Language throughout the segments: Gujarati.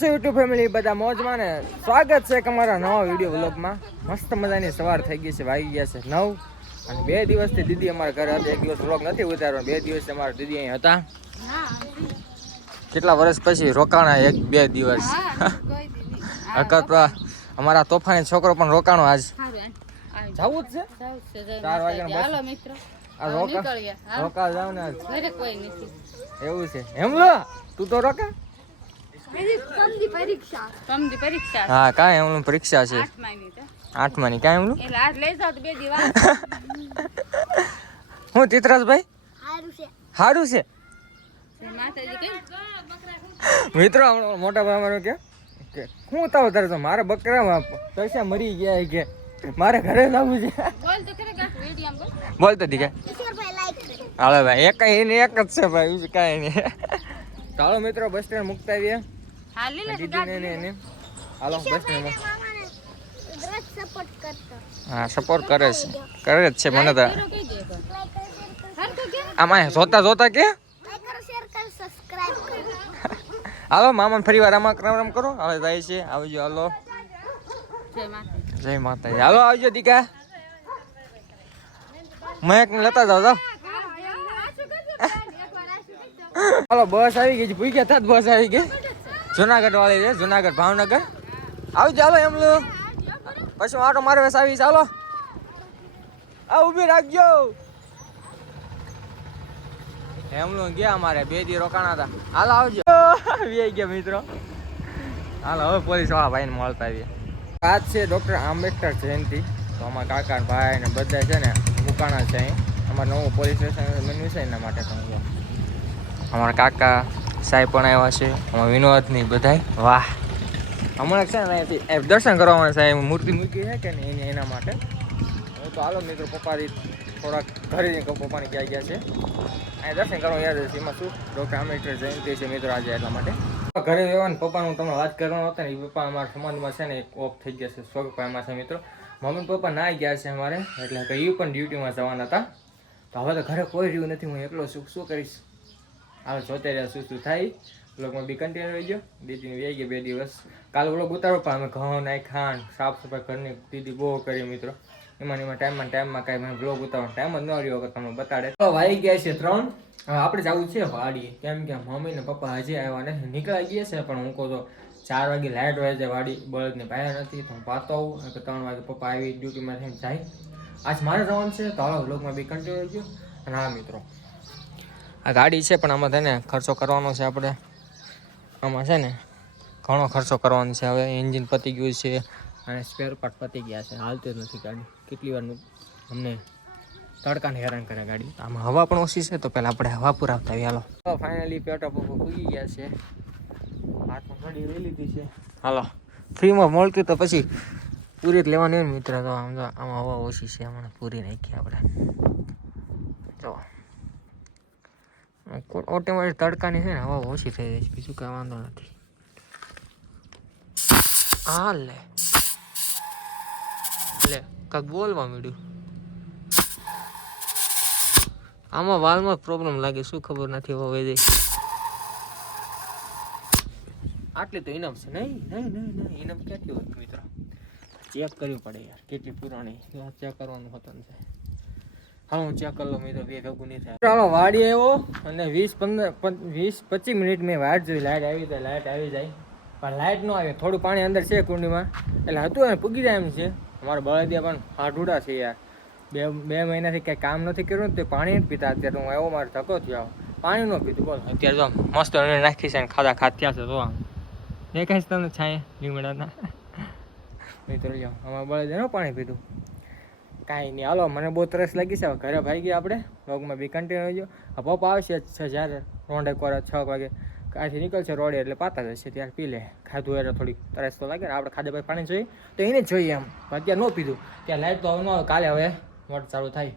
છે યુટ્યુબ ફેમિલી બધા મોજમાં ને સ્વાગત છે તમારા નવા વીડિયો વ્લોગમાં મસ્ત મજાની સવાર થઈ ગઈ છે વાગી ગયા છે નવ. અને બે દિવસથી દીદી અમારા ઘરે હતી એક દિવસ વ્લોગ નથી ઉતાર્યો બે દિવસ અમારા દીદી અહીં હતા. કેટલા વર્ષ પછી રોકાણા એક બે દિવસ. હકત અમારા તોફાની છોકરો પણ રોકાણો આજ. જવું જ છે? ચાર વાગ્યા. મિત્રો. આ રોકા? રોકા જાવ ને એવું છે. એમ લો તું તો રોકા? પરીક્ષા. હા કાંઈ એમનું પરીક્ષા છે. આઠ આઠમાની કાંઈ એમનું એટલે આજ લઈ જાવ તો બે દિવસ હું ચિત્રાજભાઈ સારું છે. મિત્રો હમણાં મોટા ભાઈ મારો કે હું તાવ તારે તો મારા બકરામાં પૈસા મરી ગયા છે કે મારે ઘરે લાવવું છે? બોલ તો દીકે. હાલો ભાઈ એક એક જ છે ભાઈ કાંઈ નહીં. ચાલો મિત્રો બસ સ્ટેન્ડ મુકતા આવીએ. લે એને હાલો બસ હા સપોર્ટ કરે છે કરે જ છે મને તો આમાં જોતા જોતા કે હાલો મામા ફરી વાર આમાં ક્રમ રમ કરો હવે જાય છે આવજો હાલો જય માતાજી જય માતાજી હાલો આવજો દીકા મહેક ને લેતા જાવ જાવ હાલો બસ આવી ગઈ છે ભૂઈ ગયા બસ આવી ગઈ જુનાગઢ વાળી છે, જુનાગઢ ભાવનગર. આવી ચાલો એમ લો પછી આટો મારે વેસ આવી, ચાલો. આ ઊભી રાખજો. એમનું ગયા અમારે, બે દી રોકાણા હતા. હાલો આવજો. વી ગયા મિત્રો. હાલ, હવે પોલીસવાળા ભાઈને મળતા આવીએ. આજ છે ડૉક્ટર આંબેડકર જયંતિ. તો અમારા કાકા ભાઈ ને બધા છે ને, મુકાણા છે અહીં. અમારે નવું પોલીસ સ્ટેશન બન્યું છે એના માટે તો અમારા કાકા સાહેબ પણ આવ્યા છે. આમાં વિનોદ નહીં બધાય. વાહ. હમણાં છે ને અહીંયાથી દર્શન કરવામાં સાહેબ મૂર્તિ મૂકી છે કે નહીં એના માટે. હું તો હાલો મિત્રો, પપ્પાથી થોડાક ઘરે જઈને પપ્પાને ક્યાં ગયા છે. અહીં દર્શન કરવા યાદ છે એમાં શું ડૉક્ટર આંબેડકર જયંતિ છે મિત્રો આજે એટલા માટે. ઘરે રહેવાનું પપ્પાનું તમને વાત કરવાનો હતો ને, એ પપ્પા અમારા સમાજમાં છે ને એક ઓફ થઈ ગયા છે. સ્વર્ગ પામ્યા છે મિત્રો. મમ્મી પપ્પા ના ગયા છે અમારે, એટલે કે એ પણ ડ્યુટીમાં જવાના હતા. તો હવે તો ઘરે કોઈ રહ્યું નથી, હું એકલો શું શું કરીશ? હાલ જોતે રહ્યા શું શું થાય બ્લોગમાં બી કન્ટિન્યુ રહી ગયો દીદીને વ્યાઈ ગયા, બે દિવસ. કાલ બ્લોગ ઉતારો, પણ અમે ઘઉં નાઈ ખાંડ, સાફ સફાઈ ઘરની દીદી બહુ કરી મિત્રો. એમાં એમાં ટાઈમમાં ટાઈમમાં કાંઈ મને બ્લોગ ઉતારવાનો ટાઈમ જ ન રહ્યો કે તમને બતાડે. તો વાઈ ગયા છે ત્રણ. હવે આપણે જવું છે વાડી કેમ કે મમ્મી ને પપ્પા હજી આવ્યા નથી. નીકળાઈ ગયા છે, પણ હું કહું તો ચાર વાગે લાઇટ હોય છે વાડી. બળદને પાયા નથી, તો હું પાતો આવું. ત્રણ વાગે પપ્પા આવી ડ્યુટીમાં થઈને જાય. આજ મારે જવાનું છે. તો હાલો બ્લોગમાં બી કન્ટિન્યુ રહી અને હા મિત્રો આ ગાડી છે, પણ આમાં થઈને ખર્ચો કરવાનો છે આપણે. આમાં છે ને ઘણો ખર્ચો કરવાનો છે. હવે એન્જિન પતી ગયું છે અને સ્પેર પાર્ટ પતી ગયા છે. હાલતી જ નથી ગાડી. કેટલી વારનું અમને તડકાને હેરાન કરે ગાડી. આમાં હવા પણ ઓછી છે, તો પહેલાં આપણે હવા પુરાવતા હાલો. તો ફાઇનલી પેટો પપ્પો પૂગી ગયા છે. હાથમાં ઘડી લઈ લીધી છે. હાલો. ફ્રીમાં મળતું તો પછી પૂરી જ લેવાની હોય મિત્ર. તો આમ તો આમાં હવા ઓછી છે, હમણાં પૂરી નાખી આપણે જો ઓટોમેટિક તડકાની છે ને હવા ઓછી થઈ જાય છે. બીજું કાંઈ વાંધો નથી. હા લે. લે કાંક બોલવા મળ્યું આમાં વાલમાં પ્રોબ્લેમ લાગે, શું ખબર નથી હવે જાય. આટલી તો ઇનામ છે. નહીં નહીં નહીં નહીં. ઇનામ ક્યાંથી હોય મિત્રો? ચેક કરવી પડે યાર, કેટલી પુરાણી. ચેક કરવાનું હોતું છે હાલો, હું ચેક કરી લઉં મિત્રો બે ભેગું નહીં થાય. ચાલો, વાડી આવ્યો અને વીસ પંદર વીસ પચીસ મિનિટ મેં વાટ જોઈ લાઇટ આવી તો લાઇટ આવી જાય. પણ લાઇટ ન આવે, થોડું પાણી અંદર છે કુંડીમાં. એટલે હતું ને પૂગી જાય એમ છે. અમારા બળદિયા પણ હાઢુડા છે યાર. બે બે મહિનાથી કંઈ કામ નથી કર્યું તે પાણી નથી પીતા. અત્યારે હું આવ્યો, મારે ધક્કો થયો. પાણી ન પીતું બોલ. અત્યારે તો મસ્ત અણી નાખી છે ખાધા ખાધ્યા છે તો દેખાય છે તમને છાંય, લીમડાના? મિત્રો અમારા બળદિયાનું પાણી પીધું. કાંઈ નહીં. હાલો, મને બહુ તરસ લાગી છે. ઘરે ભાઈ ગયા આપણે. વ્લોગમાં બી કન્ટિન્યુ આ પપ્પા આવશે છે જ્યારે. રોંડે કોરા છ વાગે. કાંઈથી નીકળશે રોડે એટલે પાતા જશે ત્યારે પી લે. ખાધું એટલે થોડીક તરસ તો લાગે આપણે ખાધા પછી પાણી જોઈએ. તો એને જોઈએ એમ. અત્યારે ન પીધું. ત્યાં લાઈટ તો ન કાલે હવે મોટર ચાલુ થાય.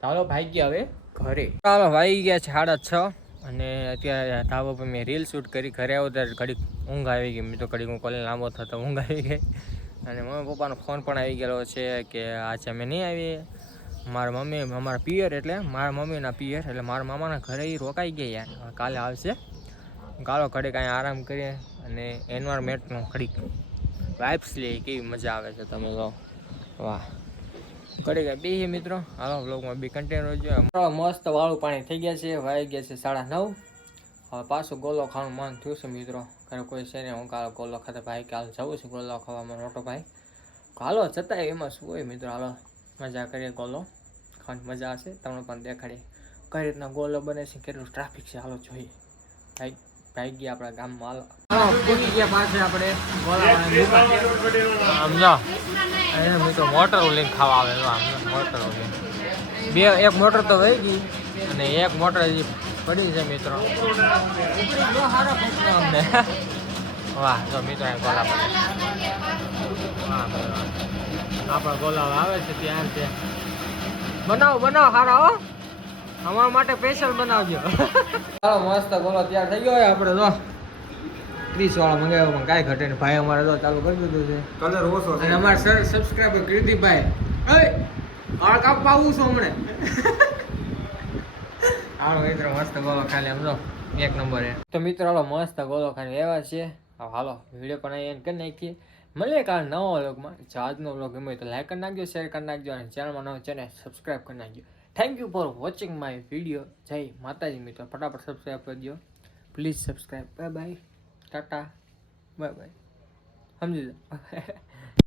તો હાલો, ભાઈ ગયા હવે ઘરે. ચાલો ભાઈ ગયા છે સાડા છ. અને અત્યારે ધાબા પર મેં રીલ શૂટ કરી. ઘરે આવ્યો ત્યારે ઘડીક ઊંઘ આવી ગઈ. મેં તો ઘડીક હું કોલે લાંબો થતો ઊંઘ આવી ગઈ. અને મમ્મી પપ્પાનો ફોન પણ આવી ગયેલો છે કે આજે અમે નહીં આવીએ. મારા મમ્મી, અમારા પિયર એટલે મારા મમ્મીના પિયર એટલે મારા મામાના ઘરે રોકાઈ ગયા કાલે આવશે. કાલો ઘડે કાંઈ આરામ કરીએ અને એન્વાયરમેન્ટનો ઘડીક વાઇબ્સ લે, કેવી મજા આવે છે તમે લો વાહ. ઘડી ગયા બે મિત્રો. હાલો બ્લોગમાં બી કન્ટેન્ટ રહેજો. મસ્ત વાળું પાણી થઈ ગયા છે, વાઈ ગયા છે સાડા નવ. હવે પાછું ગોલો ખાવાનું મન થયું છે મિત્રો. ઘરે કોઈ છે ને હું કાલે ગોલો ખાતે ભાઈ કાલે જવું છું ગોલો ખાવામાં મોટો ભાઈ. હાલો જતા એમાં શું હોય મિત્રો? હાલો, મજા કરીએ ગોલો ખાવાની. મજા આવશે, તમને પણ દેખાડીએ. કઈ રીતના ગોલો બને છે, કેટલું ટ્રાફિક છે, હાલો જોઈએ. ભાઈ ભાઈ ગયા આપણા ગામમાં, હાલો. પૂછી ગયા પાસે આપણે ગોલા એને મિત્રો મોટર લઈને ખાવા આવે આમ બે, એક મોટર તો વહી ગઈ, અને એક મોટર હજી પડી છે મિત્રો. અમને વાહ જો મિત્રો ગોલા આપણા ગોલા આવે છે ત્યાં છે. બનાવો બનાવો હારા હો. અમારા માટે સ્પેશિયલ બનાવજો. ચાલો મસ્ત ગોલો તૈયાર થઈ ગયો આપણે જો. ત્રીસ વાળા મંગાવ્યો પણ કાંઈ ઘટે નહીં. ભાઈ અમારે તો ચાલુ કરી દીધું છે. કલર ઓછો અને અમારા સર સબસ્ક્રાઈબર કીર્તિભાઈ વાળ કાપવા આવું છું હમણે. હાલો મસ્ત ગોલો ખાલી જો, એક નંબર એ. તો મિત્રો, હાલો, મસ્ત ગોલો ખાલી એવા છે. હાલો વીડિયો પણ અહીં કરી નાખીએ. મળીએ કાલ નવો વ્લોગમાં. જાતનો વ્લોગ ગમે તો લાઈક કરી નાખજો શેર કરી નાખજો, અને ચેનલમાં નવો ચેનલ સબસ્ક્રાઈબ કરી નાખજો. Thank you for watching my video જય માતાજી મિત્રો. ફટાફટ સબસ્ક્રાઇબ કરજો please subscribe bye bye tata bye bye સમજી જાઓ